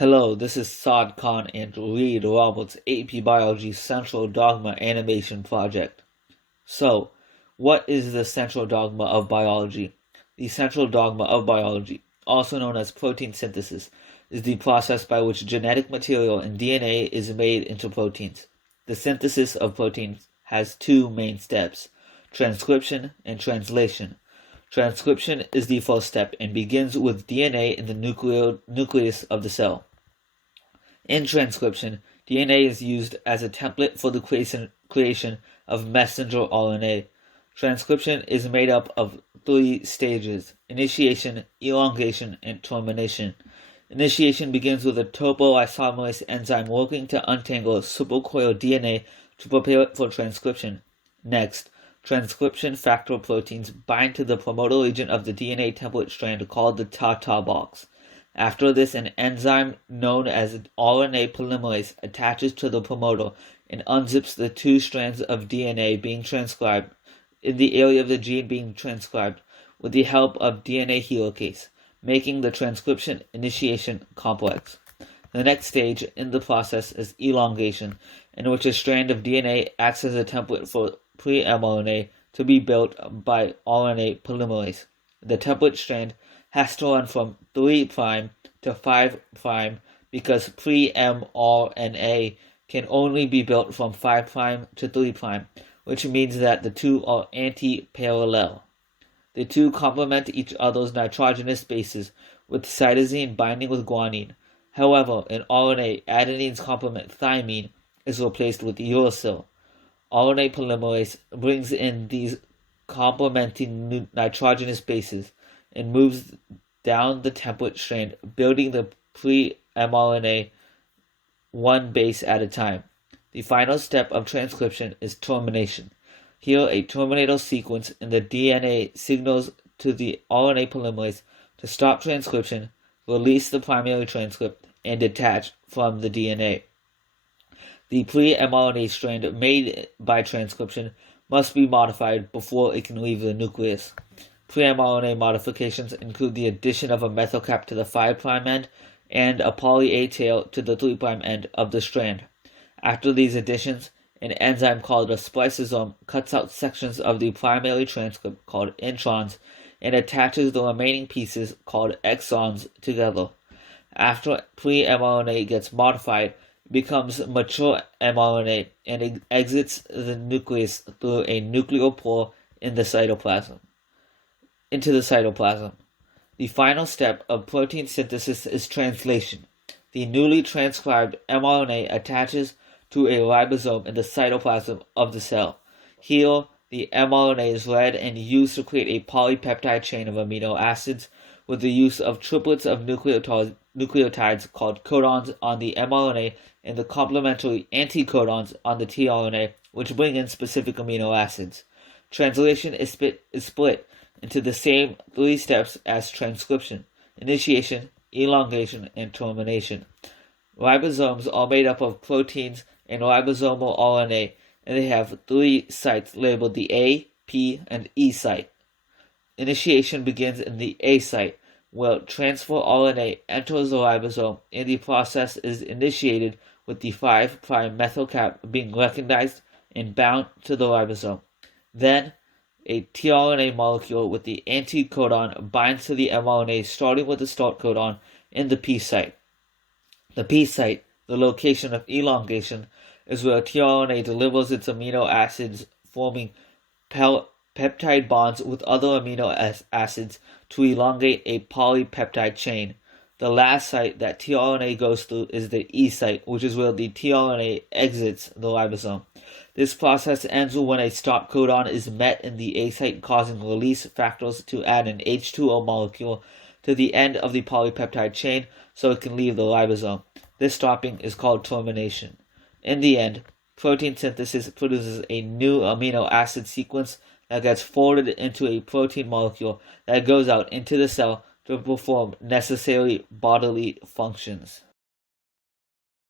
Hello, this is Saad Khan and Reid Roberts' AP Biology Central Dogma Animation Project. So, what is the central dogma of biology? The central dogma of biology, also known as protein synthesis, is the process by which genetic material in DNA is made into proteins. The synthesis of proteins has two main steps: transcription and translation. Transcription is the first step and begins with DNA in the nucleus of the cell. In transcription, DNA is used as a template for the creation of messenger RNA. Transcription is made up of three stages: initiation, elongation, and termination. Initiation begins with a topoisomerase enzyme working to untangle supercoiled DNA to prepare it for transcription. Next, transcription factor proteins bind to the promoter region of the DNA template strand called the Tata box. After this, an enzyme known as RNA polymerase attaches to the promoter and unzips the two strands of DNA being transcribed in the area of the gene being transcribed with the help of DNA helicase, making the transcription initiation complex. The next stage in the process is elongation, in which a strand of DNA acts as a template for pre-mRNA to be built by RNA polymerase. The template strand has to run from 3' to 5' because pre-mRNA can only be built from 5' to 3', which means that the two are anti-parallel. The two complement each other's nitrogenous bases, with cytosine binding with guanine. However, in RNA, adenine's complement thymine is replaced with uracil. RNA polymerase brings in these complementing nitrogenous bases and moves down the template strand, building the pre-mRNA one base at a time. The final step of transcription is termination. Here, a terminator sequence in the DNA signals to the RNA polymerase to stop transcription, release the primary transcript, and detach from the DNA. The pre-mRNA strand made by transcription must be modified before it can leave the nucleus. Pre-mRNA modifications include the addition of a methyl cap to the 5' end and a poly-A tail to the 3' end of the strand. After these additions, an enzyme called a spliceosome cuts out sections of the primary transcript called introns and attaches the remaining pieces called exons together. After pre-mRNA gets modified, it becomes mature mRNA and it exits the nucleus through a nuclear pore into the cytoplasm. The final step of protein synthesis is translation. The newly transcribed mRNA attaches to a ribosome in the cytoplasm of the cell. Here, the mRNA is read and used to create a polypeptide chain of amino acids with the use of triplets of nucleotides called codons on the mRNA and the complementary anticodons on the tRNA, which bring in specific amino acids. Translation is split into the same three steps as transcription: initiation, elongation, and termination. Ribosomes are made up of proteins and ribosomal RNA, and they have three sites labeled the A, P, and E site. Initiation begins in the A site, where transfer RNA enters the ribosome, and the process is initiated with the 5' methyl cap being recognized and bound to the ribosome. Then, a tRNA molecule with the anticodon binds to the mRNA, starting with the start codon in the P site. The P site, the location of elongation, is where tRNA delivers its amino acids, forming peptide bonds with other amino acids to elongate a polypeptide chain. The last site that tRNA goes through is the E site, which is where the tRNA exits the ribosome. This process ends when a stop codon is met in the A site, causing release factors to add an H2O molecule to the end of the polypeptide chain so it can leave the ribosome. This stopping is called termination. In the end, protein synthesis produces a new amino acid sequence that gets folded into a protein molecule that goes out into the cell to perform necessary bodily functions.